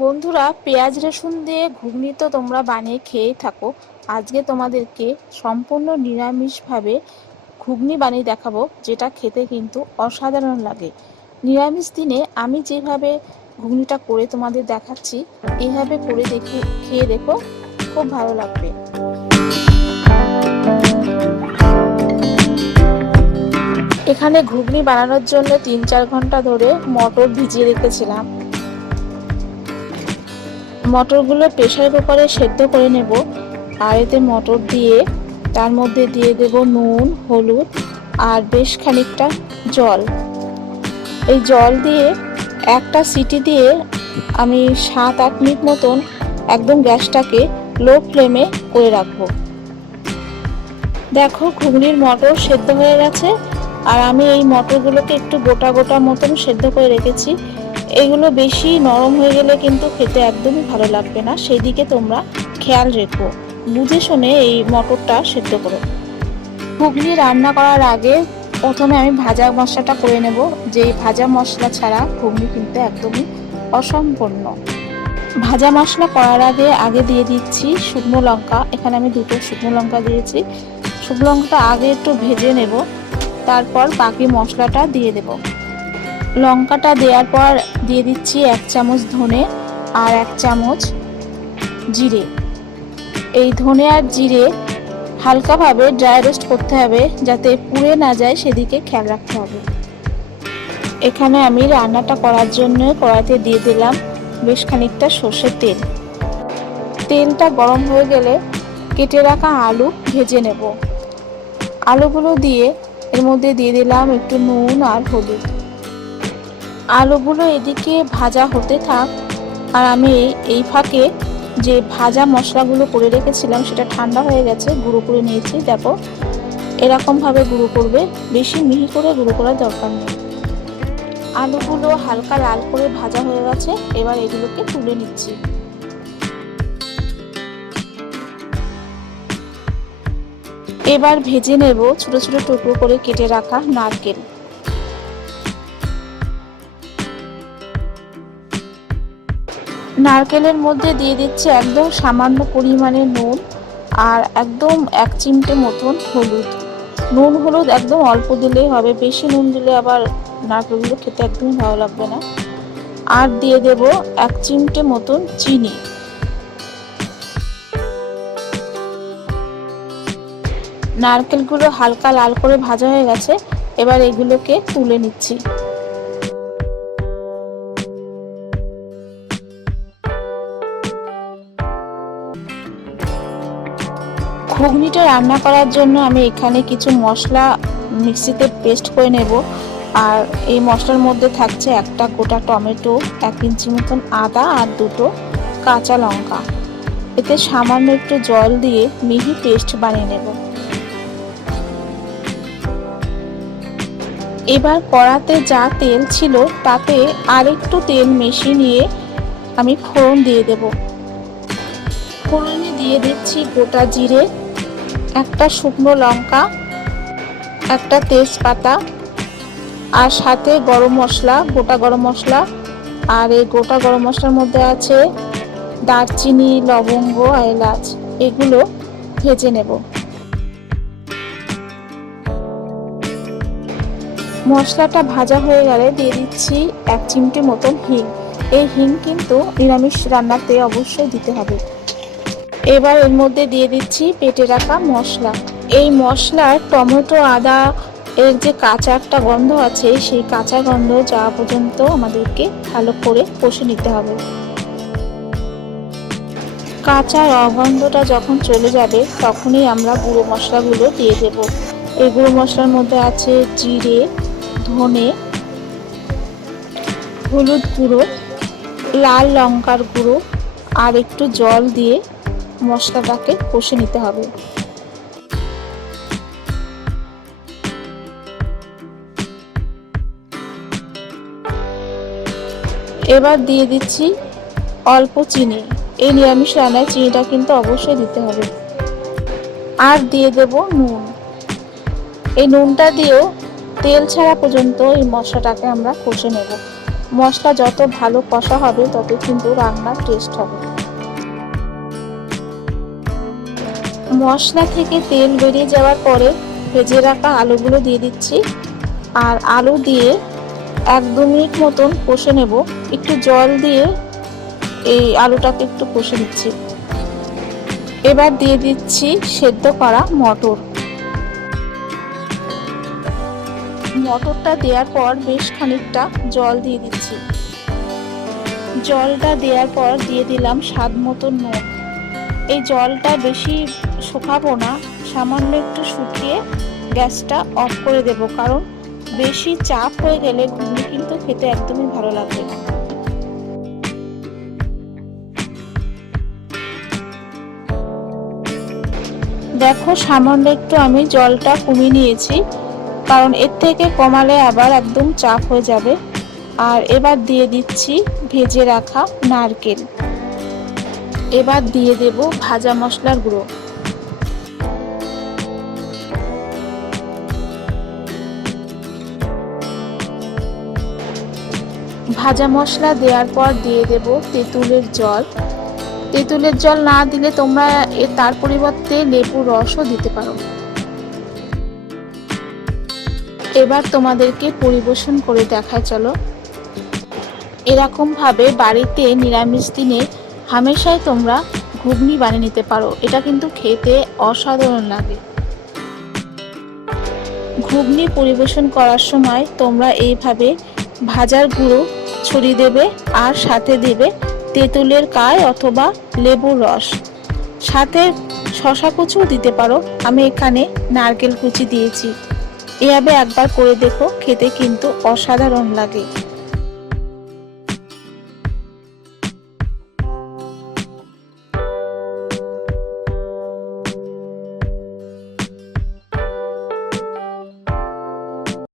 বন্ধুরা, পেঁয়াজ রসুন দিয়ে ঘুগনি তো তোমরা বানিয়ে খেয়েই থাকো। আজকে তোমাদেরকে সম্পূর্ণ নিরামিষভাবে ঘুগনি বানিয়ে দেখাবো, যেটা খেতে কিন্তু অসাধারণ লাগে। নিরামিষ দিনে আমি যেভাবে ঘুগনিটা করে তোমাদের দেখাচ্ছি এইভাবে করে দেখে, খেয়ে দেখো, খুব ভালো লাগবে। এখানে ঘুগনি বানানোর জন্য তিন চার ঘণ্টা ধরে মটর ভিজিয়ে রেখেছিলাম। মটরগুলো প্রেশার কুকারে সেদ্ধ করে নেব। আর এতে মটর দিয়ে তার মধ্যে দিয়ে দেব নুন, হলুদ আর বেশ খানিকটা জল। এই জল দিয়ে একটা সিটি দিয়ে আমি সাত আট মিনিট মতন একদম গ্যাসটাকে লো ফ্লেমে করে রাখব। দেখো ঘুগনির মটর সেদ্ধ হয়ে গেছে। আর আমি এই মটরগুলোকে একটু গোটা গোটা মতন সেদ্ধ করে রেখেছি। এগুলো বেশি নরম হয়ে গেলে কিন্তু খেতে একদমই ভালো লাগবে না। সেই দিকে তোমরা খেয়াল রেখো। বুঝে শুনে এই মটরটা সেদ্ধ করো। ঘুগনি রান্না করার আগে প্রথমে আমি ভাজা মশলাটা করে নেব। যে ভাজা মশলা ছাড়া ঘুগনি কিন্তু একদমই অসম্পূর্ণ। ভাজা মশলা করার আগে আগে দিয়ে দিচ্ছি শুকনো লঙ্কা। এখানে আমি দুটো শুকনো লঙ্কা দিয়েছি। শুকনো লঙ্কাটা আগে একটু ভেজে নেব। তারপর বাকি মশলাটা দিয়ে দেবো। লঙ্কাটা দেওয়ার পর দিয়ে দিচ্ছি এক চামচ ধনে আর এক চামচ জিরে। এই ধনে আর জিরে হালকাভাবে ড্রাই রোস্ট করতে হবে যাতে পুড়ে না যায়, সেদিকে খেয়াল রাখতে হবে। এখানে আমি রান্নাটা করার জন্য কড়াইতে দিয়ে দিলাম বেশ খানিকটা সর্ষের তেল। তেলটা গরম হয়ে গেলে কেটে রাখা আলু ভেজে নেব। আলুগুলো দিয়ে এর মধ্যে দিয়ে দিলাম একটু নুন আর হলুদ। আলুগুলো এদিকে ভাজা হতে থাক। আর আমি এই ফাঁকে যে ভাজা মশলাগুলো করে রেখেছিলাম, সেটা ঠান্ডা হয়ে গেছে, গুঁড়ো করে নিয়েছি, দেখো। এরকমভাবে গুঁড়ো করবে, বেশি মিহি করে গুঁড়ো করার দরকার নেই। আলুগুলো হালকা লাল করে ভাজা হয়ে গেছে, এবার এগুলোকে তুলে নিচ্ছি। এবার ভেজে নেব ছোট ছোট টুকরো করে কেটে রাখা নারকেল। নারকেলের মধ্যে দিয়ে দিচ্ছি একদম সামান্য পরিমাণে নুন আর একদম এক চিমটে মতন হলুদ। নুন হলুদ একদম অল্প দিলেই হবে, বেশি নুন দিলে আবার নারকেলগুলো খেতে একদমই ভালো লাগবে না। আর দিয়ে দেব এক চিমটে মতন চিনি। নারকেলগুলো হালকা লাল করে ভাজা হয়ে গেছে, এবার এগুলোকে তুলে নিচ্ছি। ঘুগনিটা রান্না করার জন্য আমি এখানে কিছু মশলা মিক্সিতে পেস্ট করে নেব। আর এই মশলার মধ্যে থাকছে একটা গোটা টমেটো, এক ইঞ্চি মতন আদা আর দুটো কাঁচা লঙ্কা। এতে সামান্য একটু জল দিয়ে মিহি পেস্ট বানিয়ে নেব। এবার কড়াতে যা তেল ছিল তাতে আর একটু তেল মিশিয়ে নিয়ে আমি ফোড়ন দিয়ে দেব। ফোড়নে দিয়ে দিচ্ছি গোটা জিরে একটা শুকনো লঙ্কা, একটা তেজপাতা, আর সাথে গরম মশলা, গোটা গরম মশলা। আর এই গোটা গরম মশলার মধ্যে আছে দারচিনি, লবঙ্গ এলাচ। এগুলো ভেজে নেব। মশলাটা ভাজা হয়ে গেলে দিয়ে দিচ্ছি এক চিমটি মতন হিং। এই হিং কিন্তু নিরামিষ রান্নাতে অবশ্যই দিতে হবে। এবার এর মধ্যে দিয়ে দিচ্ছি পেটে রাখা মশলা। এই মশলার টমেটো, আদা এর যে কাঁচা একটা গন্ধ আছে, সেই কাঁচা গন্ধ যাওয়া পর্যন্ত আমাদেরকে ভালো করে কষে নিতে হবে। কাঁচা অগন্ধটা যখন চলে যাবে, তখনই আমরা গুঁড়ো মশলাগুলো দিয়ে দেব। এই গুঁড়ো মশলার মধ্যে আছে জিরে, ধনে, হলুদ গুঁড়ো, লাল লঙ্কার গুঁড়ো, আর একটু জল দিয়ে মশলাটাকে কষে নিতে হবে। এবার দিয়ে দিচ্ছি অল্প চিনি। এই নিরামিষ রান্নায় চিনিটা কিন্তু অবশ্যই দিতে হবে। আর দিয়ে দেব নুন। এই নুনটা দিয়েও তেল ছাড়া পর্যন্ত এই মশলাটাকে আমরা কষে নেব। মশলা যত ভালো কষা হবে তত কিন্তু রান্নার টেস্ট হবে। মশলা থেকে তেল বেরিয়ে যাওয়ার পরে ভেজে রাখা আলুগুলো দিয়ে দিচ্ছি। আর আলু দিয়ে এক দু মিনিট মতন কষে নেব। একটু জল দিয়ে এই আলুটাকে একটু কষে নিচ্ছি। এবার দিয়ে দিচ্ছি সেদ্ধ করা মটর। মটরটা দেওয়ার পর বেশ খানিকটা জল দিয়ে দিচ্ছি। জলটা দেওয়ার পর দিয়ে দিলাম স্বাদ মতো নুন। এই জলটা বেশি শুকাবো না, সামান্য একটু শুকিয়ে গ্যাসটা অফ করে দেব, কারণ বেশি চাপ হয়ে গেলে ঘুগনি কিন্তু খেতে একদমই ভালো লাগবে না। দেখো, সামান্য একটু আমি জলটা কমিয়ে নিয়েছি, কারণ এর থেকে কমালে আবার একদম চাপ হয়ে যাবে। আর এবার দিয়ে দিচ্ছি ভেজে রাখা নারকেল। এবার দিয়ে দেব ভাজা মশলার গুঁড়ো। ভাজা মশলা দেওয়ার পর দিয়ে দেব তেঁতুলের জল। তেঁতুলের জল না দিলে তোমরা এর তার পরিবর্তে লেবুর রসও দিতে পারো। এবার তোমাদেরকে পরিবেশন করে দেখা চলো। এরকমভাবে বাড়িতে নিরামিষ দিনে হামেশাই তোমরা ঘুগনি বানিয়ে নিতে পারো। এটা কিন্তু খেতে অসাধারণ লাগে। ঘুগনি পরিবেশন করার সময় তোমরা এইভাবে ভাজার গুঁড়ো ছড়িয়ে দেবে আর সাথে দেবে তেঁতুলের কায় অথবা লেবুর রস। সাথে শশা কুচিও দিতে পারো। আমি এখানে নারকেল কুচি দিয়েছি। এভাবে একবার করে দেখো, খেতে কিন্তু অসাধারণ লাগে।